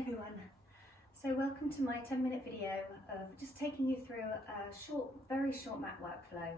everyone. So welcome to my 10-minute video of just taking you through a very short mat workflow,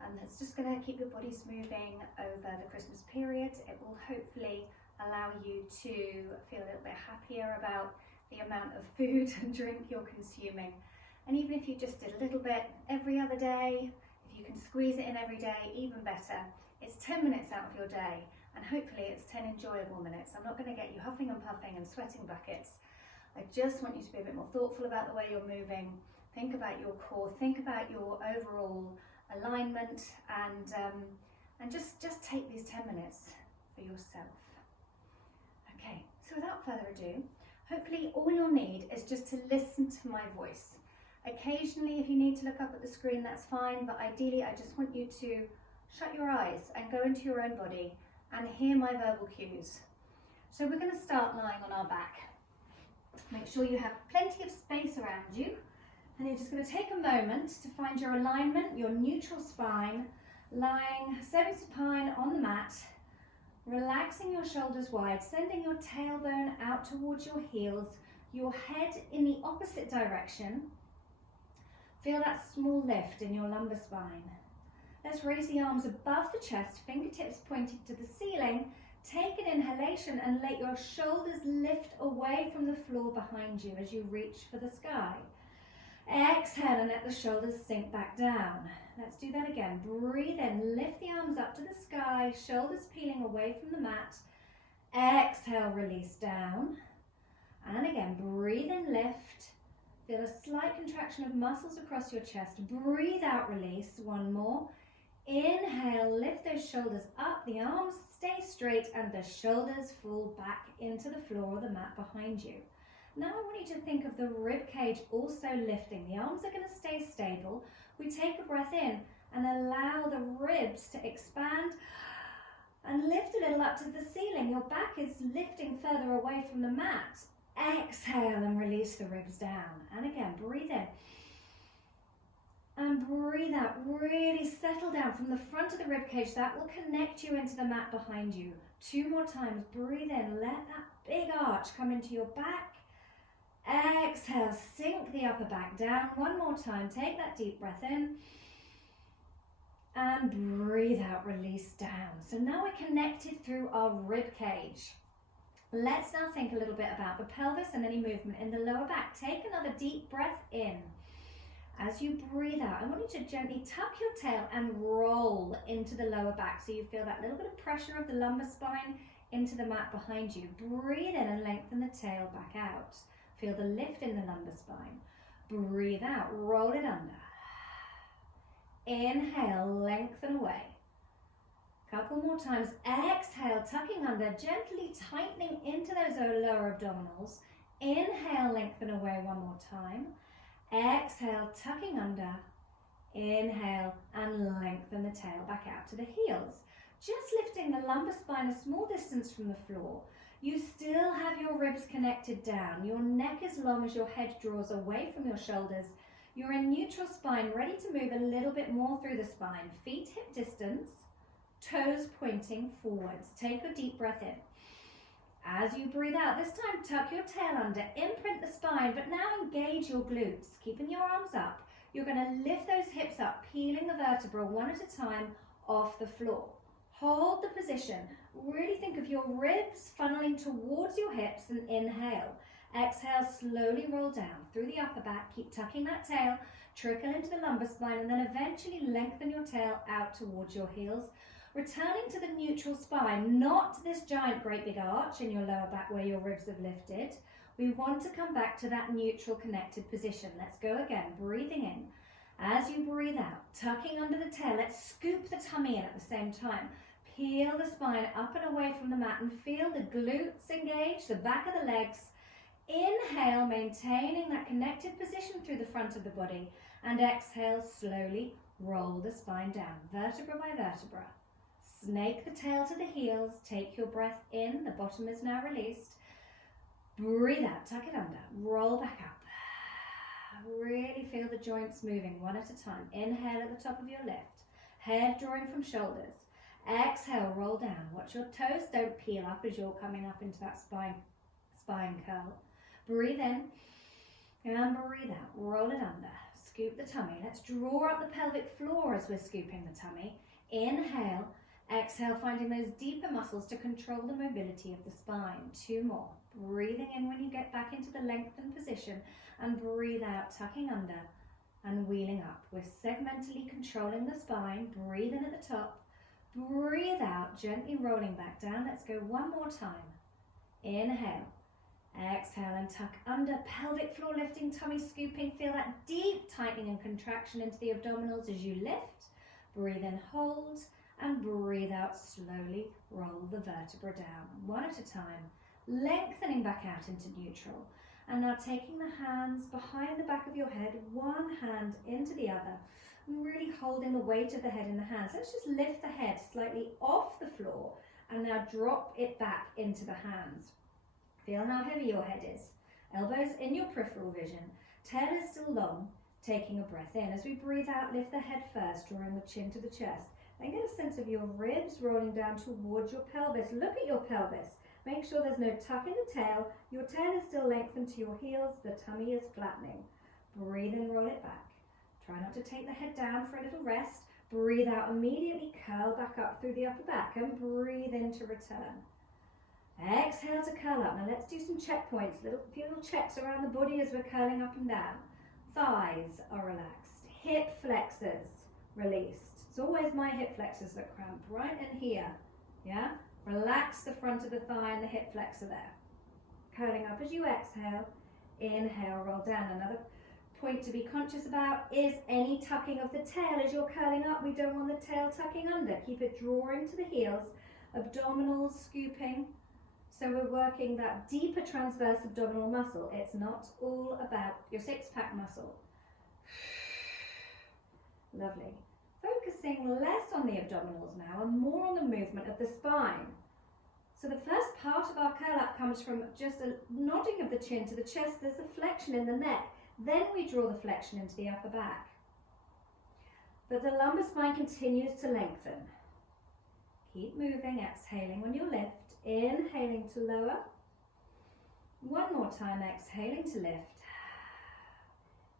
and it's just going to keep your bodies moving over the Christmas period. It will hopefully allow you to feel a little bit happier about the amount of food and drink you're consuming. And even if you just did a little bit every other day, if you can squeeze it in every day, even better. It's 10 minutes out of your day, and hopefully it's 10 enjoyable minutes. I'm not going to get you huffing and puffing and sweating buckets. I just want you to be a bit more thoughtful about the way you're moving. Think about your core, think about your overall alignment, and just take these 10 minutes for yourself. Okay, so without further ado, hopefully all you'll need is just to listen to my voice. Occasionally, if you need to look up at the screen, that's fine, but ideally I just want you to shut your eyes and go into your own body and hear my verbal cues. So we're going to start lying on our back. Make sure you have plenty of space around you, and you're just going to take a moment to find your alignment, your neutral spine, lying semi-supine on the mat, relaxing your shoulders wide, sending your tailbone out towards your heels, your head in the opposite direction. Feel that small lift in your lumbar spine. Let's raise the arms above the chest, fingertips pointing to the ceiling. Take an inhalation and let your shoulders lift away from the floor behind you as you reach for the sky. Exhale and let the shoulders sink back down. Let's do that again. Breathe in, lift the arms up to the sky, shoulders peeling away from the mat. Exhale, release down. And again, breathe in, lift. Feel a slight contraction of muscles across your chest. Breathe out, release. One more. Inhale, lift those shoulders up, the arms stay straight and the shoulders fall back into the floor or the mat behind you. Now I want you to think of the rib cage also lifting. The arms are going to stay stable. We take a breath in and allow the ribs to expand and lift a little up to the ceiling. Your back is lifting further away from the mat. Exhale and release the ribs down. And again, breathe in. And breathe out, really settle down from the front of the ribcage. That will connect you into the mat behind you. 2 more times, breathe in, let that big arch come into your back. Exhale, sink the upper back down. 1 more time, take that deep breath in. And breathe out, release down. So now we're connected through our ribcage. Let's now think a little bit about the pelvis and any movement in the lower back. Take another deep breath in. As you breathe out, I want you to gently tuck your tail and roll into the lower back so you feel that little bit of pressure of the lumbar spine into the mat behind you. Breathe in and lengthen the tail back out. Feel the lift in the lumbar spine. Breathe out, roll it under. Inhale, lengthen away. Couple more times. Exhale, tucking under, gently tightening into those lower abdominals. Inhale, lengthen away 1 more time. Exhale, tucking under. Inhale and lengthen the tail back out to the heels. Just lifting the lumbar spine a small distance from the floor. You still have your ribs connected down. Your neck is long as your head draws away from your shoulders. You're in neutral spine, ready to move a little bit more through the spine. Feet hip distance, toes pointing forwards. Take a deep breath in. As you breathe out, this time tuck your tail under, imprint the spine, but now engage your glutes. Keeping your arms up, you're going to lift those hips up, peeling the vertebra 1 at a time off the floor. Hold the position. Really think of your ribs funneling towards your hips and inhale. Exhale, slowly roll down through the upper back. Keep tucking that tail, trickle into the lumbar spine, and then eventually lengthen your tail out towards your heels. Returning to the neutral spine, not this giant great big arch in your lower back where your ribs have lifted. We want to come back to that neutral connected position. Let's go again, breathing in. As you breathe out, tucking under the tail, let's scoop the tummy in at the same time. Peel the spine up and away from the mat and feel the glutes engage, the back of the legs. Inhale, maintaining that connected position through the front of the body. And exhale, slowly roll the spine down, vertebra by vertebra. Snake the tail to the heels, take your breath in, the bottom is now released. Breathe out, tuck it under, roll back up. Really feel the joints moving 1 at a time. Inhale at the top of your lift, head drawing from shoulders. Exhale, roll down. Watch your toes don't peel up as you're coming up into that spine curl. Breathe in and breathe out. Roll it under. Scoop the tummy. Let's draw up the pelvic floor as we're scooping the tummy. Inhale. Exhale, finding those deeper muscles to control the mobility of the spine. 2 more. Breathing in when you get back into the lengthened position, and breathe out, tucking under and wheeling up. We're segmentally controlling the spine. Breathe in at the top. Breathe out, gently rolling back down. Let's go 1 more time. Inhale. Exhale and tuck under. Pelvic floor lifting, tummy scooping. Feel that deep tightening and contraction into the abdominals as you lift. Breathe in, hold, and breathe out. Slowly roll the vertebra down, 1 at a time. Lengthening back out into neutral. And now taking the hands behind the back of your head, 1 hand into the other, and really holding the weight of the head in the hands. Let's just lift the head slightly off the floor and now drop it back into the hands. Feel how heavy your head is. Elbows in your peripheral vision. Tail is still long. Taking a breath in. As we breathe out, lift the head first, drawing the chin to the chest. Then get a sense of your ribs rolling down towards your pelvis. Look at your pelvis. Make sure there's no tuck in the tail. Your tail is still lengthened to your heels. The tummy is flattening. Breathe in, roll it back. Try not to take the head down for a little rest. Breathe out, immediately curl back up through the upper back and breathe in to return. Exhale to curl up. Now let's do some checkpoints, few little checks around the body as we're curling up and down. Thighs are relaxed. Hip flexors released. It's always my hip flexors that cramp, right in here. Yeah? Relax the front of the thigh and the hip flexor there. Curling up as you exhale. Inhale, roll down. Another point to be conscious about is any tucking of the tail as you're curling up. We don't want the tail tucking under. Keep it drawing to the heels. Abdominals scooping. So we're working that deeper transverse abdominal muscle. It's not all about your 6-pack muscle. Lovely. Focusing less on the abdominals now and more on the movement of the spine. So the first part of our curl up comes from just a nodding of the chin to the chest. There's a flexion in the neck. Then we draw the flexion into the upper back. But the lumbar spine continues to lengthen. Keep moving, exhaling when you lift. Inhaling to lower. 1 more time, exhaling to lift.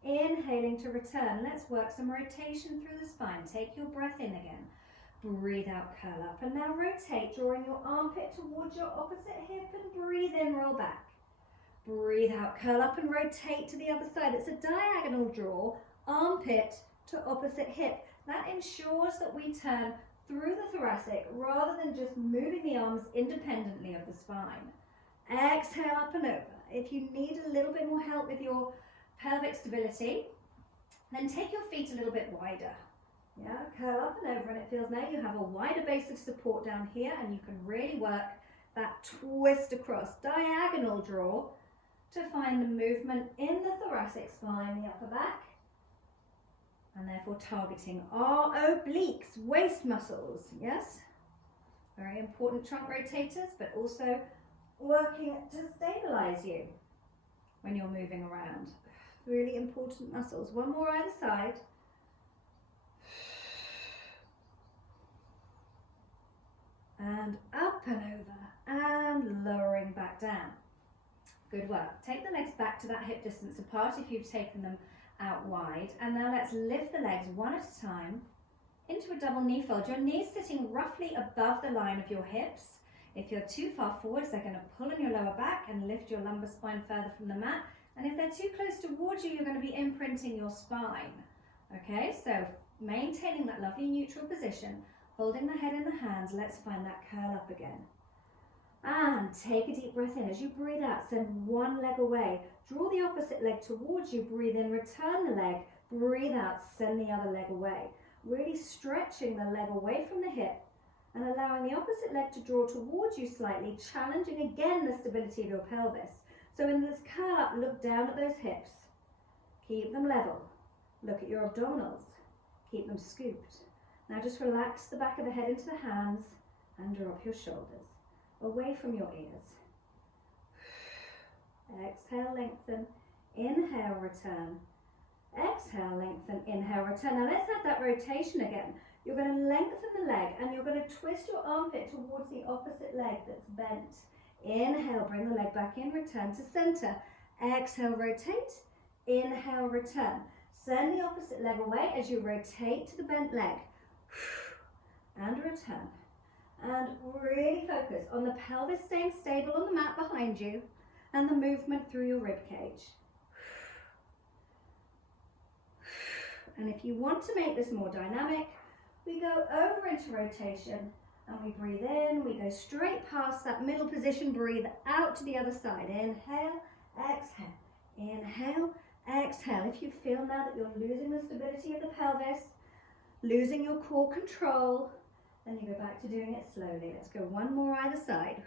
Inhaling to return. Let's work some rotation through the spine. Take your breath in again. Breathe out, curl up. And now rotate, drawing your armpit towards your opposite hip and breathe in, roll back. Breathe out, curl up and rotate to the other side. It's a diagonal draw, armpit to opposite hip. That ensures that we turn through the thoracic rather than just moving the arms independently of the spine. Exhale up and over. If you need a little bit more help with your pelvic stability, then take your feet a little bit wider. Yeah, curl up and over, and it feels now you have a wider base of support down here, and you can really work that twist across, diagonal draw to find the movement in the thoracic spine, the upper back, and therefore targeting our obliques, waist muscles, yes? Very important trunk rotators, but also working to stabilize you when you're moving around. Really important muscles. 1 more either side. And up and over, and lowering back down. Good work. Take the legs back to that hip distance apart if you've taken them out wide. And now let's lift the legs 1 at a time into a double knee fold. Your knees sitting roughly above the line of your hips. If you're too far forwards, they're going to pull on your lower back and lift your lumbar spine further from the mat. And if they're too close towards you, you're going to be imprinting your spine. Okay, so maintaining that lovely neutral position, holding the head in the hands, let's find that curl up again. And take a deep breath in. As you breathe out, send 1 leg away. Draw the opposite leg towards you, breathe in, return the leg, breathe out, send the other leg away. Really stretching the leg away from the hip and allowing the opposite leg to draw towards you slightly, challenging again the stability of your pelvis. So in this curl up, look down at those hips. Keep them level. Look at your abdominals. Keep them scooped. Now just relax the back of the head into the hands and drop your shoulders away from your ears. Exhale, lengthen. Inhale, return. Exhale, lengthen. Inhale, return. Now let's have that rotation again. You're going to lengthen the leg and you're going to twist your armpit towards the opposite leg that's bent. Inhale, bring the leg back in, return to center. Exhale, rotate. Inhale, return. Send the opposite leg away as you rotate to the bent leg. And return. And really focus on the pelvis staying stable on the mat behind you and the movement through your rib cage. And if you want to make this more dynamic, we go over into rotation and we breathe in, we go straight past that middle position, breathe out to the other side. Inhale, exhale, inhale, exhale. If you feel now that you're losing the stability of the pelvis, losing your core control, then you go back to doing it slowly. Let's go one more either side.